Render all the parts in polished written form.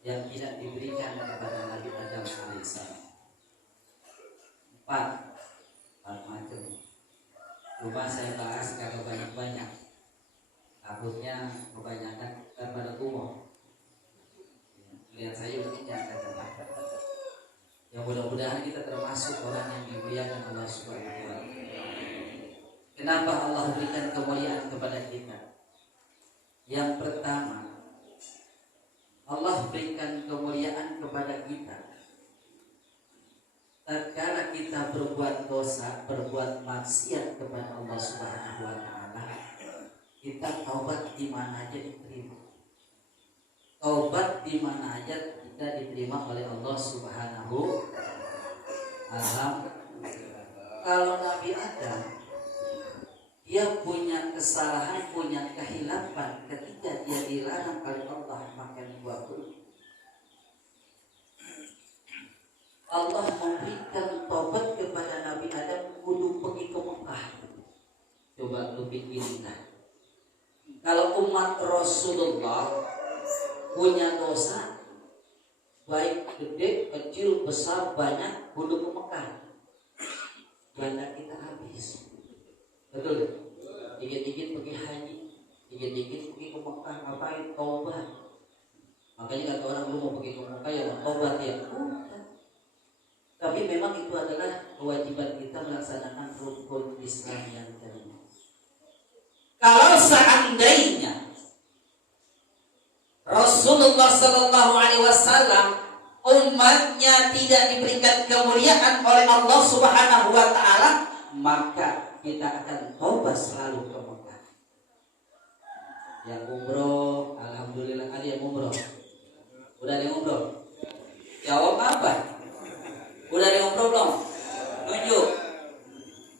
yang tidak diberikan kepada Nabi Adam alaihissalam. Empat macam. Cuma saya bahas kalau banyak-banyak, takutnya kebanyakan pada umum. Lihat saya ini jangan. Yang mudah-mudahan kita termasuk orang yang dimuliakan Allah Subhanahu wa Ta'ala. Kenapa Allah berikan kemuliaan kepada kita? Yang pertama, Allah berikan kemuliaan kepada kita tatkala kita berbuat dosa, berbuat maksiat kepada Allah Subhanahu wa Ta'ala, kita taubat di mana aja diterima. Taubat di mana aja kita diterima oleh Allah Subhanahu wa Ta'ala. Kalau Nabi Adam, dia punya kesalahan, punya kehilapan ketika dia dilarang oleh Allah makan buah kurma. Allah memberikan taubat kepada Nabi Adam kudu pergi ke Mekah. Coba lu pikirkan. Kalau umat Rasulullah punya dosa, baik gede, kecil, besar, banyak, kudu ke Mekah. Dana kita habis. Betul? Dikit-dikit pergi haji, dikit-dikit pergi ke Mekah, ngapain? Taubat. Makanya kata orang, lu mau pergi ke Mekah ya mau taubat ya. Tapi memang itu adalah kewajiban kita melaksanakan rukun Islam yang kelima. Kalau seandainya Rasulullah Sallallahu Alaihi Wasallam umatnya tidak diberikan kemuliaan oleh Allah Subhanahu Wa Taala, maka kita akan taubat selalu ke Mekah. Yang umroh, alhamdulillah ada yang umroh. Udah ada yang umroh? Jawab apa? Udah ada yang umroh belum?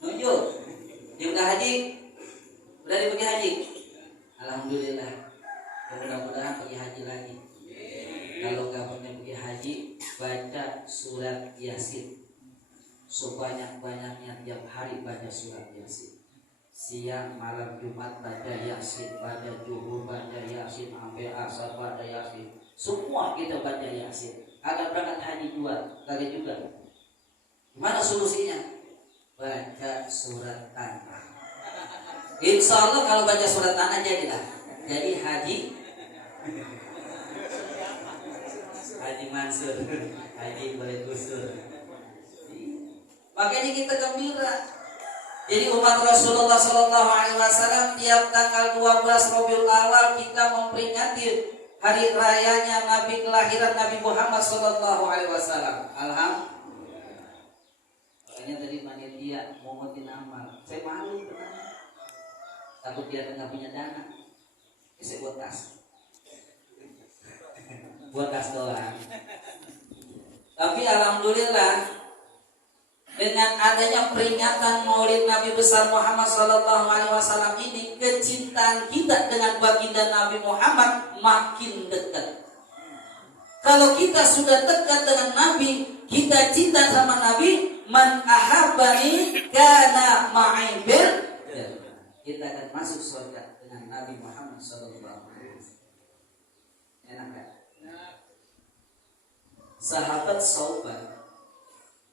Nunjuk. Yang udah haji? Udah pergi haji? Alhamdulillah. Mudah-mudahan pergi haji lagi. Kalau nggak pernah pergi haji, baca surat Yasin. Sebanyak-banyaknya tiap hari baca surat Yasin. Siang malam Jumat baca Yasin, baca Zuhur baca Yasin, sampai asar baca Yasin. Semua kita baca Yasin. Agak berangkat haji kali juga. Gimana solusinya? Baca surat Tanah. Insya Allah kalau baca surat Tanah jadilah. Jadi haji Mansur, haji boleh gusur. Makanya kita gembira. Jadi umat Rasulullah Sallallahu Alaihi Wasallam tiap tanggal 12 Rabiul Awal kita memperingati hari rayanya Nabi, kelahiran Nabi Muhammad Sallallahu Alaihi Wasallam. Alhamdulillah. Makanya tadi panitia mau ngotin amal, saya malu benar. Takut dia nggak punya dana, saya buat tas, doang. Tapi alhamdulillah dengan adanya peringatan Maulid Nabi besar Muhammad Sallallahu Alaihi Wasallam ini, kecintaan kita dengan baginda Nabi Muhammad makin dekat. Kalau kita sudah dekat dengan Nabi, kita cinta sama Nabi, man ahabbani kana ma'i bil jannah. Kita akan masuk surga dengan Nabi Muhammad sallallahu alaihi wasallam. Enak kan? Sahabat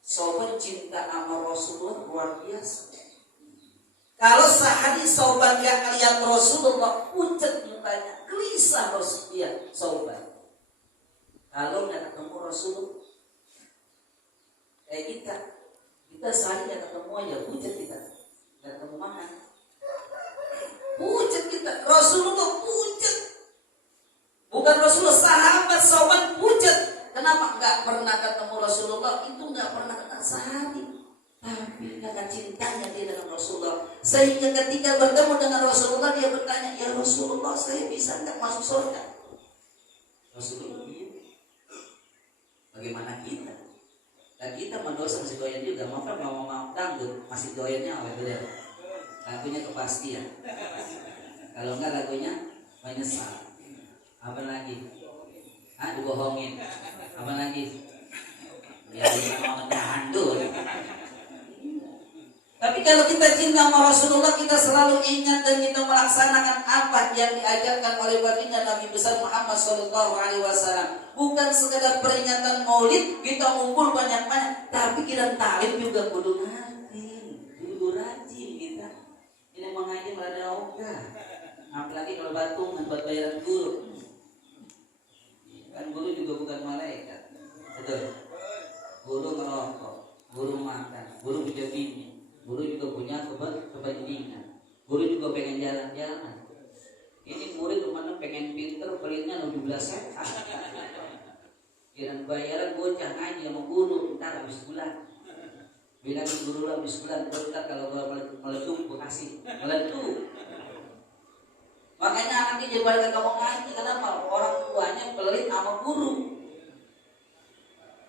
Sauban cinta sama Rasulullah luar biasa. Kalau sehari Sauban gak lihat Rasulullah, pucat mukanya, gelisah Rasulullah Sauban. Kalau nggak ketemu Rasulullah, kayak kita sehari nggak ketemu aja, pucat kita, nggak ketemu makan, pucat kita. Rasulullah pucat, bukan Rasulullah, sahabat Sauban pucat. Kenapa nggak pernah ketemu Rasulullah? Itu nggak pernah ketemu sehari, tapi karena cintanya dia dengan Rasulullah, sehingga ketika bertemu dengan Rasulullah dia bertanya, ya Rasulullah, saya bisa nggak masuk surga? Rasulullah, bagaimana kita? Dan kita mendosa masih doyan juga, maka mau dangdut masih doyannya apa beliau? Lagunya kepastian. Kalau enggak lagunya menyesal. Apa lagi? Dibohongin. Apa lagi? Ya mau dangdut. Tapi kalau kita cinta sama Rasulullah, kita selalu ingat dan kita melaksanakan apa yang diajarkan oleh baginda Nabi besar Muhammad SAW. Bukan sekedar peringatan Maulid kita ngumpul banyak-banyak, tapi kita taklim juga kudu ngaji, kudu rajin kita. Ini mengaji melada ogah. Apalagi kalau batungan buat bayaran guru. Kan guru juga bukan malaikat. Betul. Guru ngerokok, guru makan, guru punya bini. Guru juga punya kepentingan. Guru juga pengen jalan-jalan. Ini murid kemana pengen pinter, pelitnya 17 setan. Kira bayaran bocah ngaji sama guru, ntar habis bulan. Bilang guru lah habis bulan, ntar kalau meletup gue kasih. Meletup. Makanya anaknya jadi kamu ngaji, kenapa? Orang tuanya pelit sama guru.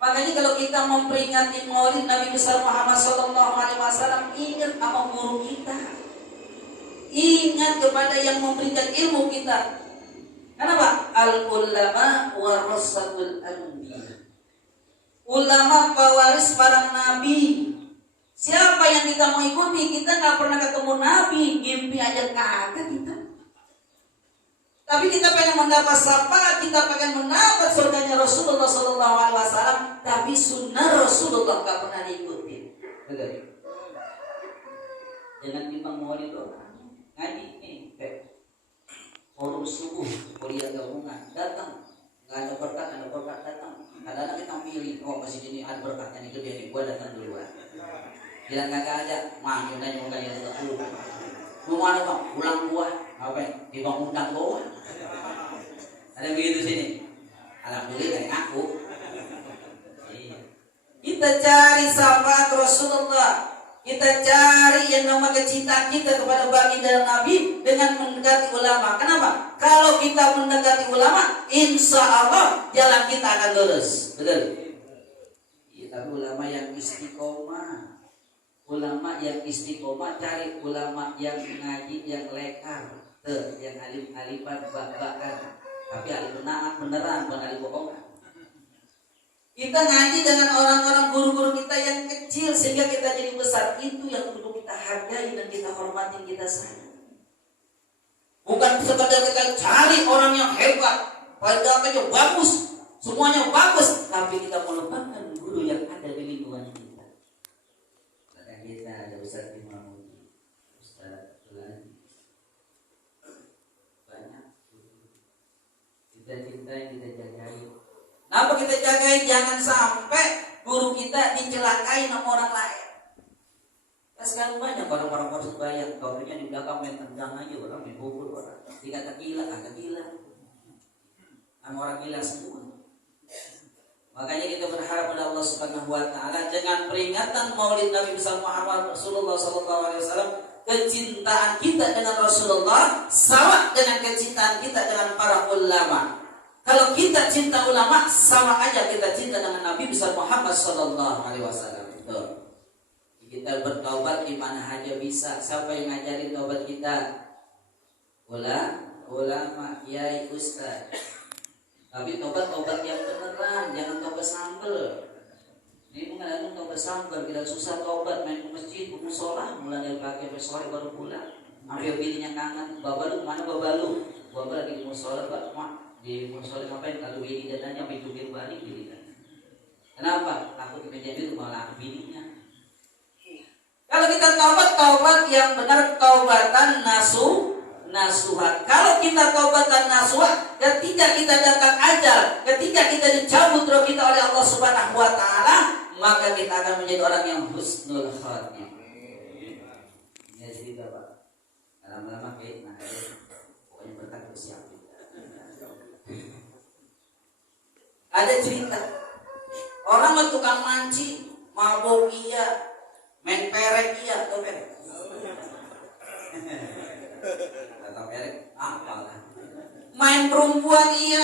Makanya kalau kita memperingati Maulid Nabi besar Muhammad SAW, ingat sama guru kita, ingat kepada yang memberikan ilmu kita. Kenapa? Al-ulama warasatul anbiya. Ulama pewaris para nabi. Siapa yang kita mau ikuti? Kita nggak pernah ketemu nabi, ngimpi aja kagak kita. Tapi kita pengen mendapat syafaat, kita pengen mendapat surganya Rasulullah SAW. Tapi sunnah Rasulullah gak pernah diikuti. Jangan timbang Maulid orang ngaji nih, forum subuh, kuliah gabungan datang, nggak ada berkat datang. Kadang-kadang kita milih, oh masih ini ada berkatnya nih gede nih, gua datang duluan. Bilang kagak ada, manggil nanya yang 30. Mau mana bang? Pulang gua, apa yang dibang undang gua? Ada begitu sini. Alhamdulillah aku. Kita cari syafaat Rasulullah. Kita cari yang nama kecintaan kita kepada baginda Nabi dengan mendekati ulama. Kenapa? Kalau kita mendekati ulama, insya Allah jalan kita akan lurus. Betul? Ya, tapi ulama yang istiqomah. Ulama yang istiqomah, cari ulama yang ngaji, yang lekar, yang alim-aliman, bak-bakan. Tapi alim beneran, bukan alim bohongan. Kita ngaji dengan orang-orang guru-guru kita yang kecil sehingga kita jadi besar. Itu yang perlu kita hargai dan kita hormati, kita sayang. Bukan sekedar kita cari orang yang hebat, padahal bagus, semuanya bagus, tapi kita melupakan guru yang ada di lingkungan kita. Kadang kita ada Ustaz Imamuddin, Ustaz Tulani, banyak. Kita cintai, kita jagai. Kenapa kita jagai? Jangan sampai guru kita dicelakai sama orang lain. Nah, sekarang banyak orang-orang Persebaya, kawannya di belakang main tendang aja, orang main pukul orang. Dikata gila, kata gila. Sama orang gila semua. Makanya kita berharap pada Allah Subhanahu wa taala dengan peringatan Maulid Nabi besar Muhammad Rasulullah SAW, kecintaan kita dengan Rasulullah sama dengan kecintaan kita dengan para ulama. Kalau kita cinta ulama, sama aja kita cinta dengan Nabi besar Muhammad SAW. Kita bertaubat di mana aja bisa. Siapa yang ngajarin taubat kita? Ulama, kiai, ustaz. Tapi taubat yang beneran, jangan taubat sambel. Ini mengenai taubat sambel, tidak susah taubat, main ke masjid, ke musola, mulai dari pagi sampai sore baru pulang. Ambil bininya kangen, babalu mana babalu? Babalu lagi di musola, Pak, mak. Di musola ngapain? Kalau bini dananya sampai jubir balik gitu kan. Kenapa? Takut menjadi malah bininya. Kalau kita taubat yang benar, taubatan nasuha. Kalau kita taubatan nasuha, ketika kita datang ajal, ketika kita dicabut roh kita oleh Allah Subhanahu wa taala, maka kita akan menjadi orang yang husnul khatimah. Ini cerita Pak. Lama-lama kayak pokoknya berkat bersiap. Ada cerita orang tukang mancing, mabuk iya, main perek iya, atau perek. Atau perek apa lah? Main perempuan iya,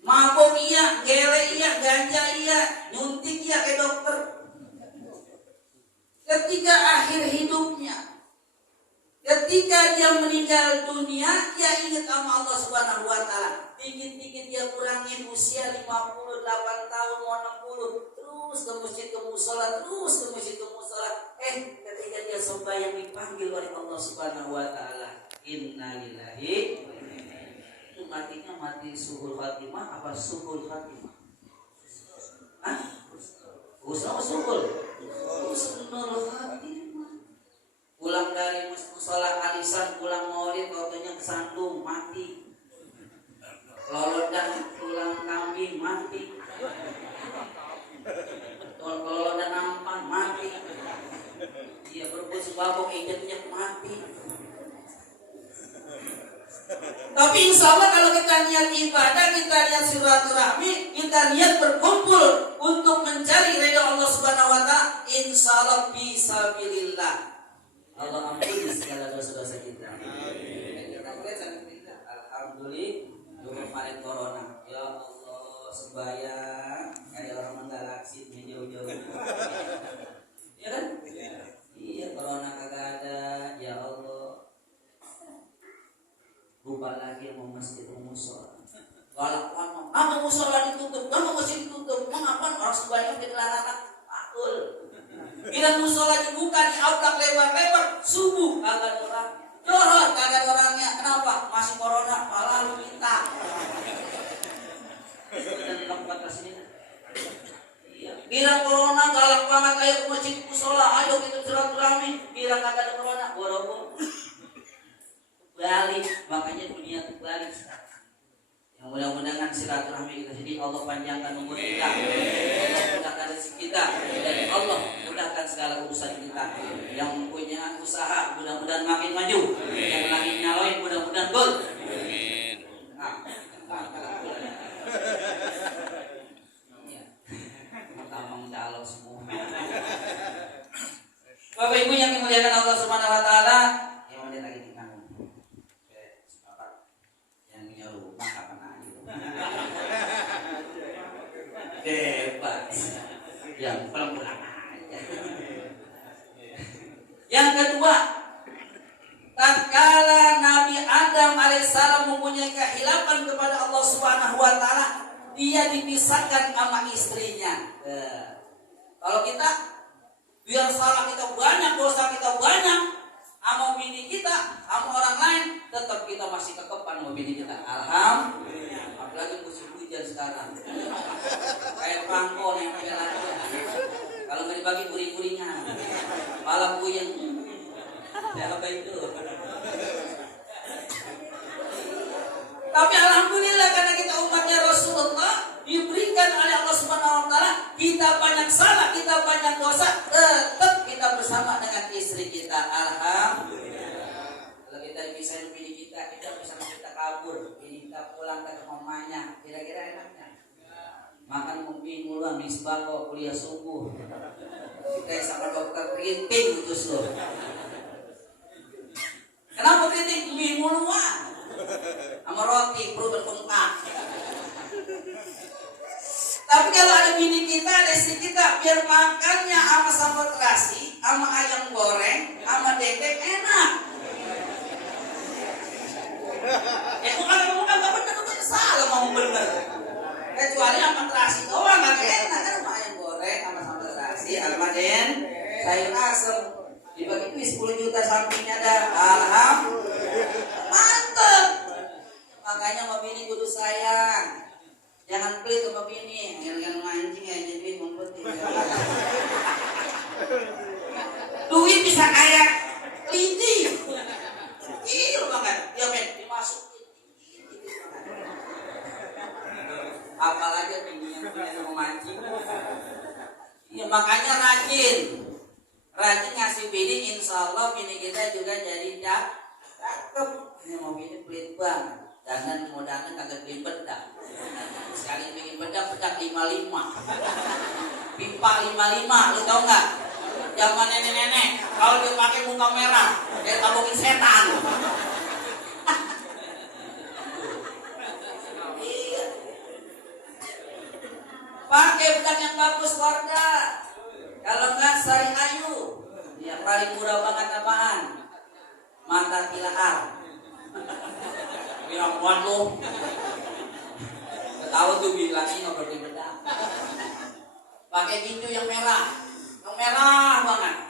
mabuk iya, gele iya, ganja iya, nyuntik iya kayak dokter. Ketika akhir hidupnya, ketika dia meninggal dunia, dia ingat sama Allah Subhanahu wa taala. Dikit-dikit dia kurangin usia 58 tahun, mau 60, terus ke masjid ke musola, Ketika dia sembahyang dipanggil oleh Allah Subhanahu wa taala, innalillahi, itu matinya mati suhul khatimah apa suhul khatimah? Hah? Usaha suhul. Husnul khatimah. Pulang dari musala alisan, pulang maulid, waktunya kesandung mati. Lolodan tulang kambing mati. Lolodan nampan mati. Dia berbuat sebabok injetnya mati. Tapi insya Allah kalau kita niat ibadah, kita niat silaturahmi, kita niat berkumpul untuk mencari ridha Allah Subhanahu wa taala, insya Allah fisabilillah. Allah ampuni segala dosa-dosa kita. Alhamdulillah. Kemarin corona, ya Allah, sembahyang kayak orang menggalaksi jauh-jauh. Ya kan? Iya, corona kagak ada, ya Allah. Bukan lagi mau masjid musola. Kalau apa musola ditutup, kamu masjid ditutup, mengapa orang sembahyang di larangan? Akul. Bila musola dibuka di audak lebar-lebar, subuh kagak ada orang. Johor kagak ada orangnya, kenapa? Masih corona, malah lu minta. Iya. Bilang corona galak banget, ayo ke masjid musola, ayo kita silaturahmi. Bilang kagak ada corona, boro-boro balik, makanya dunia itu balik. Yang mudah-mudahan silaturahmi kita jadi Allah panjangkan umur kita, Allah mudahkan rezeki kita, dan Allah mudahkan segala urusan kita. Yang punya usaha mudah-mudahan makin maju, yang lagi nyaloin mudah-mudahan gold. Bapak Ibu yang dimuliakan Allah Subhanahu wa taala, yang mana lagi di kamu? Yang nyaru kapan aja. Bebas. Yang pulang-pulang aja. Yang kedua, tatkala Nabi Adam alaihissalam mempunyai kekhilafan kepada Allah Subhanahu wa taala, dia dipisahkan sama istrinya. Kalau kita biar salah kita banyak, dosa kita banyak, sama bini kita, sama orang lain, tetap kita masih kekepan sama bini kita. Alhamdulillah. Apalagi musim hujan sekarang. Kayak pangkon yang pelan. Kalau nggak dibagi kuring-kuringan, malam puyeng. Ya apa itu? Tapi alhamdulillah karena kita umatnya Rasulullah, diberikan oleh Allah Subhanahu wa taala, kita banyak salah, kita banyak dosa, tetap kita bersama dengan istri kita. Alhamdulillah. Kalau kita bisa bini kita bisa kita kabur, bini kita pulang ke mamanya, kira-kira enaknya. Makan mungkin muluan di sembako kuliah subuh. Kita sama dokter kritik putus loh. Kenapa kritik? Mie muluan. Sama roti perlu berkuntak. Tapi kalau ada bini kita, ada istri kita, biar makannya sama sambal terasi, sama ayam goreng, sama dendeng enak. Ya bukan gak bener, itu salah mau bener. Kecuali sama terasi doang gak enak kan, sama ayam goreng, sama sambal terasi, sama sayur asem. Dibagi duit 10 juta sampingnya ada. Alhamdulillah. Mantep. Makanya sama bini kudu sayang. Jangan pelit sama bini. Yang mancing aja duit mempetin. Duit bisa kayak lidi. Kecil banget. Ya men, dimasukin. Apalagi bini yang punya memancing. Ya makanya rajin. Rajin ngasih bini, insya Allah bini kita juga jadi cakep. Ini mau bini pelit banget. Jangan modalnya kagak beli bedak. Sekali bikin bedak 55. Pipa 55, lu tau nggak? Zaman nenek-nenek, kalau dia pakai muka merah, dia tabokin setan. Iya. Pakai bedak yang bagus warga. Kalau nggak Sari Ayu, ya paling murah banget apaan? Mata Kilahar. Bilang buat lo. Ketawa tuh bilangnya nggak berarti bedak. Pakai gincu yang merah banget.